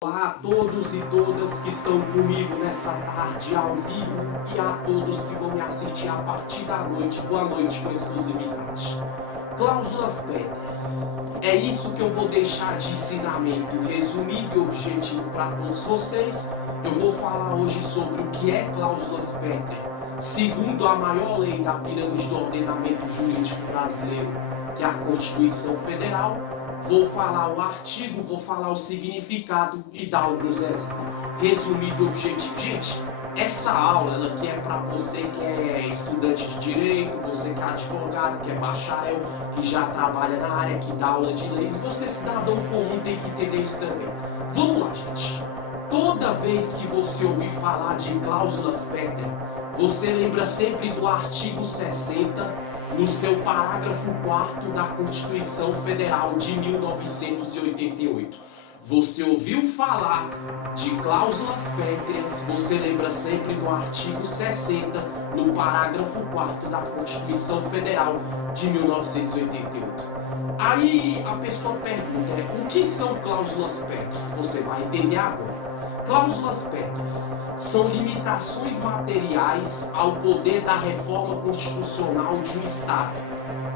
Olá a todos e todas que estão comigo nessa tarde ao vivo e a todos que vão me assistir a partir da noite. Boa noite com exclusividade. Cláusulas pétreas. É isso que eu vou deixar de ensinamento resumido e objetivo para todos vocês. Eu vou falar hoje sobre o que é cláusulas pétreas, segundo a maior lei da pirâmide do ordenamento jurídico brasileiro, que é a Constituição Federal. Vou falar o artigo, vou falar o significado e dar alguns exemplos. Resumido e objetivo. Gente, essa aula ela aqui é para você que é estudante de direito, você que é advogado, que é bacharel, que já trabalha na área, que dá aula de leis, e você cidadão comum tem que entender isso também. Vamos lá, gente. Toda vez que você ouvir falar de cláusulas pétreas, você lembra sempre do artigo 60, no seu parágrafo 4º da Constituição Federal de 1988. Você ouviu falar de cláusulas pétreas, você lembra sempre do artigo 60, no parágrafo 4º da Constituição Federal de 1988. Aí a pessoa pergunta, o que são cláusulas pétreas? Você vai entender agora. Cláusulas pétreas são limitações materiais ao poder da reforma constitucional de um Estado.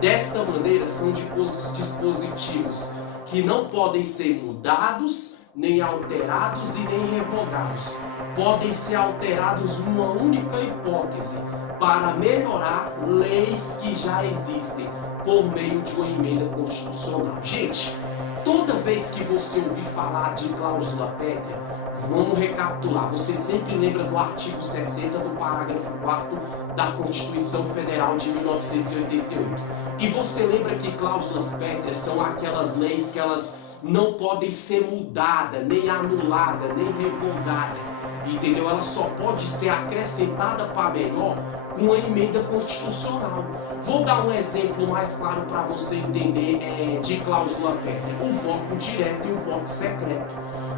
Desta maneira, são dispositivos que não podem ser mudados, nem alterados e nem revogados. Podem ser alterados numa única hipótese, para melhorar leis que já existem, por meio de uma emenda constitucional. Gente, toda vez que você ouvir falar de cláusula pétrea, vamos recapitular. Você sempre lembra do artigo 60 do parágrafo 4º da Constituição Federal de 1988. E você lembra que cláusulas pétreas são aquelas leis que elas não podem ser mudadas, nem anuladas, nem revogadas. Entendeu? Ela só pode ser acrescentada para melhor com a emenda constitucional. Vou dar um exemplo mais claro para você entender de cláusula pétrea. O voto direto e o voto secreto.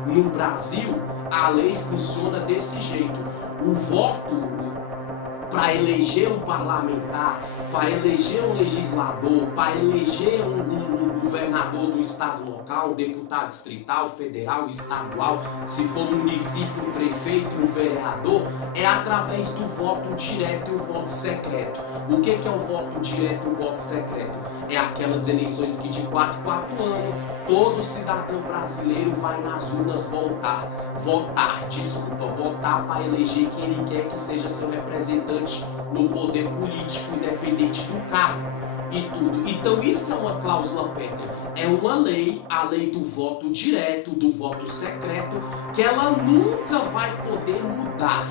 No Brasil, a lei funciona desse jeito. O voto para eleger um parlamentar, para eleger um legislador, para eleger um governador do estado local, um deputado distrital, federal, estadual, se for um município, um prefeito, um vereador, é através do voto direto e o voto secreto. O que é o voto direto e o voto secreto? É aquelas eleições que de 4 em 4 anos, todo cidadão brasileiro vai nas urnas votar para eleger quem ele quer que seja seu representante no poder político, independente do cargo e tudo. Então isso é uma cláusula pétrea, é uma lei, a lei do voto direto, do voto secreto, que ela nunca vai poder mudar,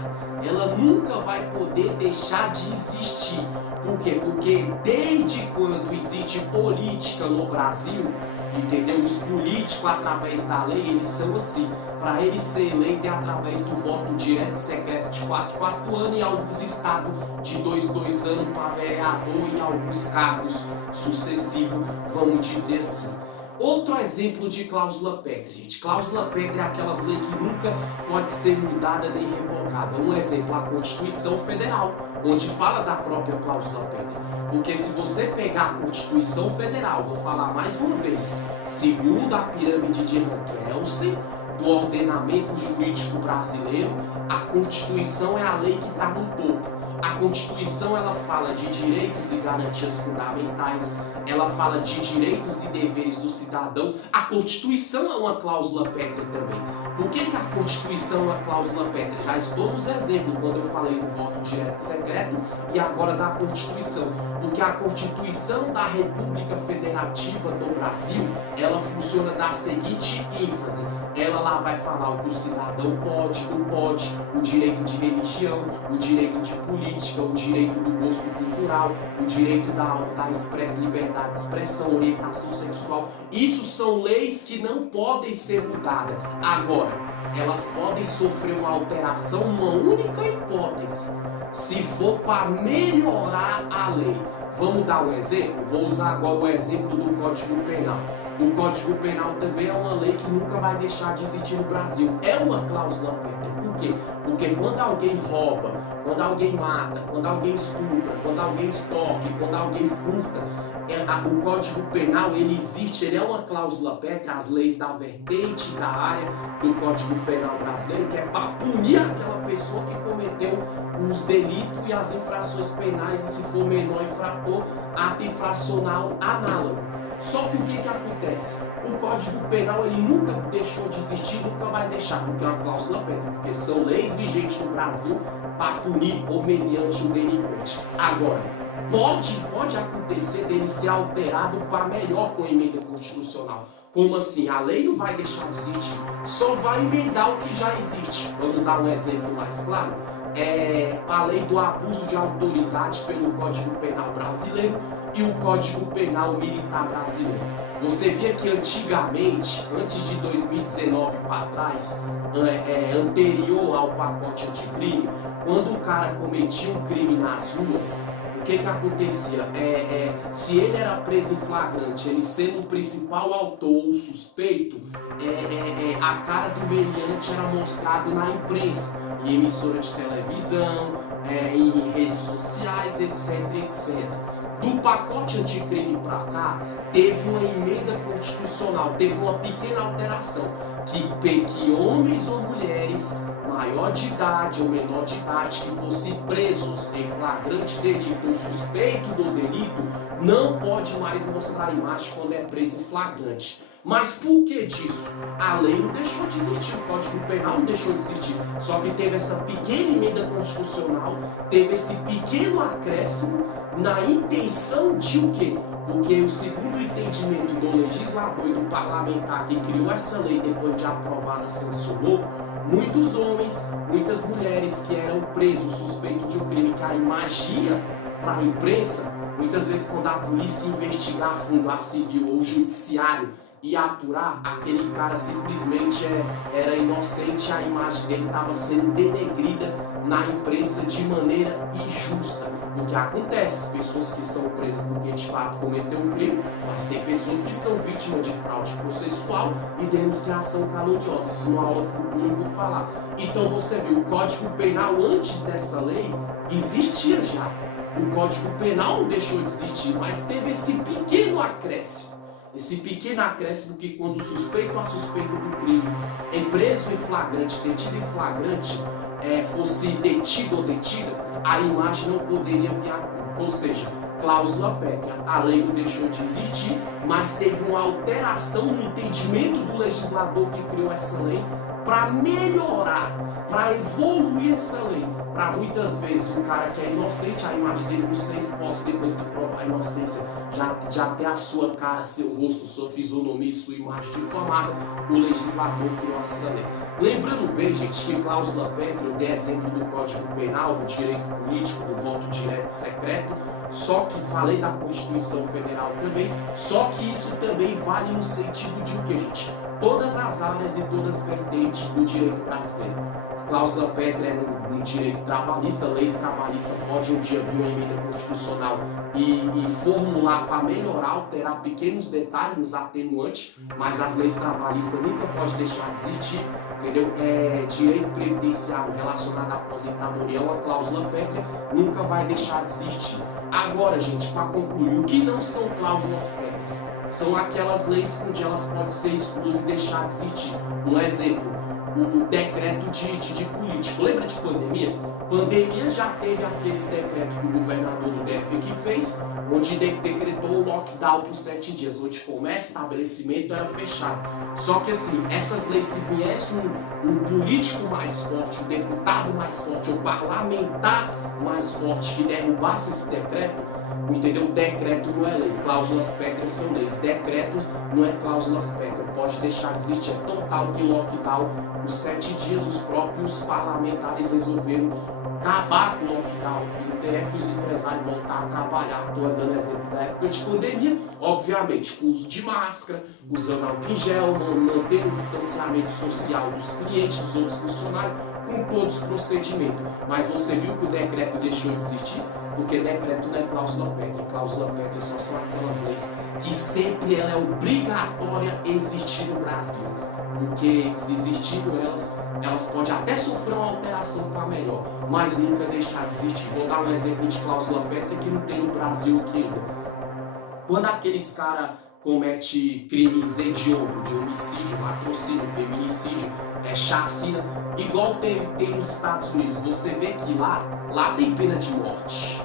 ela nunca vai poder deixar de existir. Por quê? Porque desde quando existe política no Brasil, entendeu? Os políticos, através da lei, eles são assim. Para eles ser eleito é através do voto direto e secreto de 4 em 4 anos, e alguns estados de 2 em 2 anos para vereador e alguns cargos sucessivos, vamos dizer assim. Outro exemplo de cláusula pétrea, gente. Cláusula pétrea é aquelas leis que nunca pode ser mudada nem revogada. Um exemplo, a Constituição Federal, onde fala da própria cláusula pétrea. Porque se você pegar a Constituição Federal, vou falar mais uma vez, segundo a pirâmide de Rankelsey, do ordenamento jurídico brasileiro, a Constituição é a lei que está no topo. A Constituição ela fala de direitos e garantias fundamentais, ela fala de direitos e deveres do cidadão. A Constituição é uma cláusula pétrea também. Por que a Constituição é uma cláusula pétrea? Já estou nos exemplos quando eu falei do voto direto e secreto e agora da Constituição. Porque a Constituição da República Federativa do Brasil, ela funciona da seguinte ênfase. Ela lá vai falar o que o cidadão pode, não pode, o direito de religião, o direito de política, o direito do gosto cultural, o direito da liberdade de expressão, orientação sexual. Isso são leis que não podem ser mudadas. Agora, elas podem sofrer uma alteração, uma única hipótese, se for para melhorar a lei. Vamos dar um exemplo? Vou usar agora o exemplo do Código Penal. O Código Penal também é uma lei que nunca vai deixar de existir no Brasil. É uma cláusula pétrea. Por quê? Porque quando alguém rouba, quando alguém mata, quando alguém estupra, quando alguém extorque, quando alguém furta, o Código Penal, ele existe, ele é uma cláusula pétrea, as leis da vertente, da área do Código Penal brasileiro, que é para punir aquela pessoa que cometeu os delitos e as infrações penais, e se for menor infrator, ato infracional análogo. Só que o que acontece? O Código Penal, ele nunca deixou de existir, nunca vai deixar, porque é uma cláusula pétrea, porque são leis vigentes no Brasil para punir ou mediante o delinquente. Agora, pode acontecer dele ser alterado para melhor com a emenda constitucional. Como assim? A lei não vai deixar de existir, só vai emendar o que já existe. Vamos dar um exemplo mais claro? A lei do abuso de autoridade pelo Código Penal brasileiro e o Código Penal militar brasileiro. Você via que antigamente, antes de 2019 para trás, anterior ao pacote anticrime, quando o cara cometia um crime nas ruas, o que acontecia? Se ele era preso em flagrante, ele sendo o principal autor ou suspeito, a cara do meliante era mostrado na imprensa, em emissora de televisão, em redes sociais, etc. Do pacote anticrime para cá, teve uma emenda constitucional, teve uma pequena alteração, que homens ou mulheres maior de idade ou menor de idade que fossem presos em flagrante delito ou suspeito do delito, não pode mais mostrar a imagem quando é preso em flagrante. Mas por que disso? A lei não deixou de existir, o Código Penal não deixou de existir, só que teve essa pequena emenda constitucional, teve esse pequeno acréscimo na intenção de o quê? Porque o segundo entendimento do legislador e do parlamentar que criou essa lei depois de aprovada, sancionou, muitos homens, muitas mulheres que eram presos suspeitos de um crime que a imagem ia para a imprensa, muitas vezes quando a polícia investigar a fundo, a civil ou o judiciário e apurar, aquele cara simplesmente era inocente, a imagem dele estava sendo denegrida na imprensa de maneira injusta. O que acontece? Pessoas que são presas porque de fato cometeu um crime, mas tem pessoas que são vítimas de fraude processual e denunciação caluniosa. Isso numa aula futura eu vou falar. Então você viu, o Código Penal antes dessa lei existia já. O Código Penal não deixou de existir, mas teve esse pequeno acréscimo. Esse pequeno acréscimo que quando o suspeito a suspeito do crime é preso em flagrante, detido em flagrante, fosse detido ou detida, a imagem não poderia viar, ou seja, cláusula pétrea. A lei não deixou de existir, mas teve uma alteração no entendimento do legislador que criou essa lei para melhorar, para evoluir essa lei. Para muitas vezes o cara que é inocente, a imagem dele não ser exposta depois que provar a inocência, já ter a sua cara, seu rosto, sua fisionomia e sua imagem difamada, o legislador criou essa lei. Lembrando bem, gente, que cláusula pétrea, eu dei exemplo do Código Penal, do direito político, do voto direto e secreto, só que falei da Constituição Federal também, só que isso também vale no sentido de o que, gente? Todas as áreas e todas as vertentes do direito brasileiro. Cláusula pétrea é no direito trabalhista, leis trabalhistas pode um dia vir uma emenda constitucional e formular para melhorar, alterar pequenos detalhes nos atenuantes, mas as leis trabalhistas nunca podem deixar de existir, entendeu? Direito previdenciário relacionado à aposentadoria é uma cláusula pétrea, nunca vai deixar de existir. Agora, gente, para concluir, o que não são cláusulas pétreas? São aquelas leis onde elas podem ser exclusas e deixar de existir. Um exemplo, o decreto de político. Lembra de pandemia? Pandemia já teve aqueles decretos que o governador do DF que fez, onde decretou o lockdown por 7 dias, onde comércio, estabelecimento era fechado. Só que assim, essas leis, se viesse um político mais forte, um deputado mais forte, um parlamentar mais forte que derrubasse esse decreto, entendeu? Decreto não é lei, cláusulas pétreas são leis. Decreto não é cláusulas pétreas, pode deixar de existir. É tão tal que lockdown, por 7 dias, os próprios parlamentares resolveram acabar com o lockdown aqui no DF, os empresários voltar a trabalhar. Estou dando exemplo da época de pandemia, obviamente com o uso de máscara, usando álcool em gel, mantendo o distanciamento social dos clientes, dos outros funcionários, com todos os procedimentos. Mas você viu que o decreto deixou de existir? Porque decreto não é cláusula pétrea. Cláusula pétrea só são aquelas leis que sempre ela é obrigatória a existir no Brasil. Porque se existindo elas podem até sofrer uma alteração para melhor, mas nunca deixar de existir. Vou dar um exemplo de cláusula pétrea que não tem no Brasil aqui ainda. Quando aqueles caras cometem crimes hediondos, de homicídio, latrocínio, feminicídio, chacina, igual tem nos Estados Unidos, você vê que lá tem pena de morte.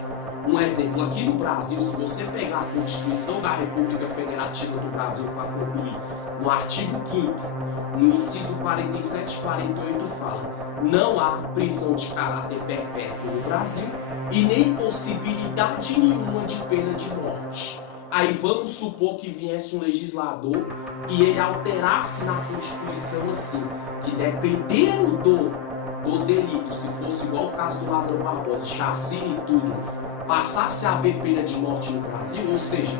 Um exemplo, aqui no Brasil, se você pegar a Constituição da República Federativa do Brasil para concluir, no artigo 5º, no inciso 47 e 48 fala: não há prisão de caráter perpétuo no Brasil e nem possibilidade nenhuma de pena de morte. Aí vamos supor que viesse um legislador e ele alterasse na Constituição assim, que dependendo do delito, se fosse igual o caso do Lázaro Barbosa, chacina e tudo, passasse a haver pena de morte no Brasil, ou seja,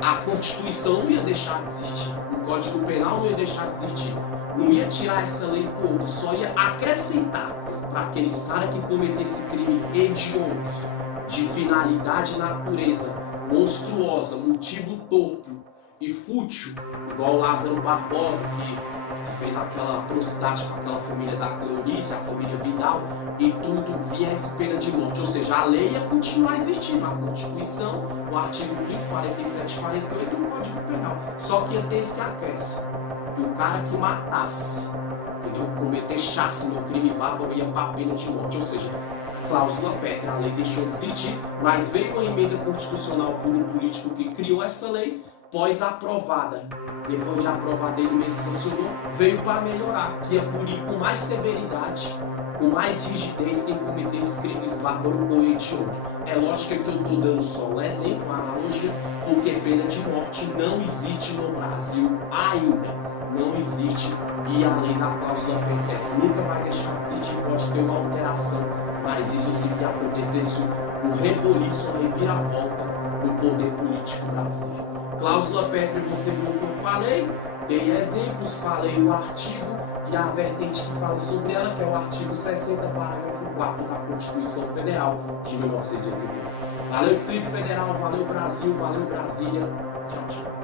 a Constituição não ia deixar de existir, o Código Penal não ia deixar de existir, não ia tirar essa lei por outro, só ia acrescentar para aqueles caras que cometessem crime hediondos, de finalidade e natureza monstruosa, motivo torpe e fútil, igual o Lázaro Barbosa, que fez aquela atrocidade com aquela família da Cleonice, a família Vidal, e tudo, viesse pena de morte. Ou seja, a lei ia continuar existindo, a Constituição, o artigo 5º, 47 e 48 e o Código Penal. Só que ia ter esse acréscimo, que o cara que matasse, entendeu? Cometer chacina, crime bárbaro, ia para a pena de morte. Ou seja, cláusula pétrea, a lei deixou de existir, mas veio uma emenda constitucional por um político que criou essa lei, pós-aprovada. Depois de aprovada, ele mesmo sancionou, veio para melhorar, que ia punir com mais severidade, com mais rigidez quem cometesse crimes bárbaros ou hediondos. É lógico que eu estou dando só um exemplo, uma analogia, porque pena de morte não existe no Brasil ainda. Não existe, e a lei da cláusula pétrea nunca vai deixar de existir, pode ter uma alteração, mas isso se acontecesse um reboliço, uma reviravolta no poder político brasileiro. Cláusula pétrea, você viu o que eu falei, dei exemplos, falei o artigo e a vertente que fala sobre ela, que é o artigo 60, parágrafo 4 da Constituição Federal de 1988. Valeu, Distrito Federal, valeu Brasil, valeu Brasília, tchau, tchau.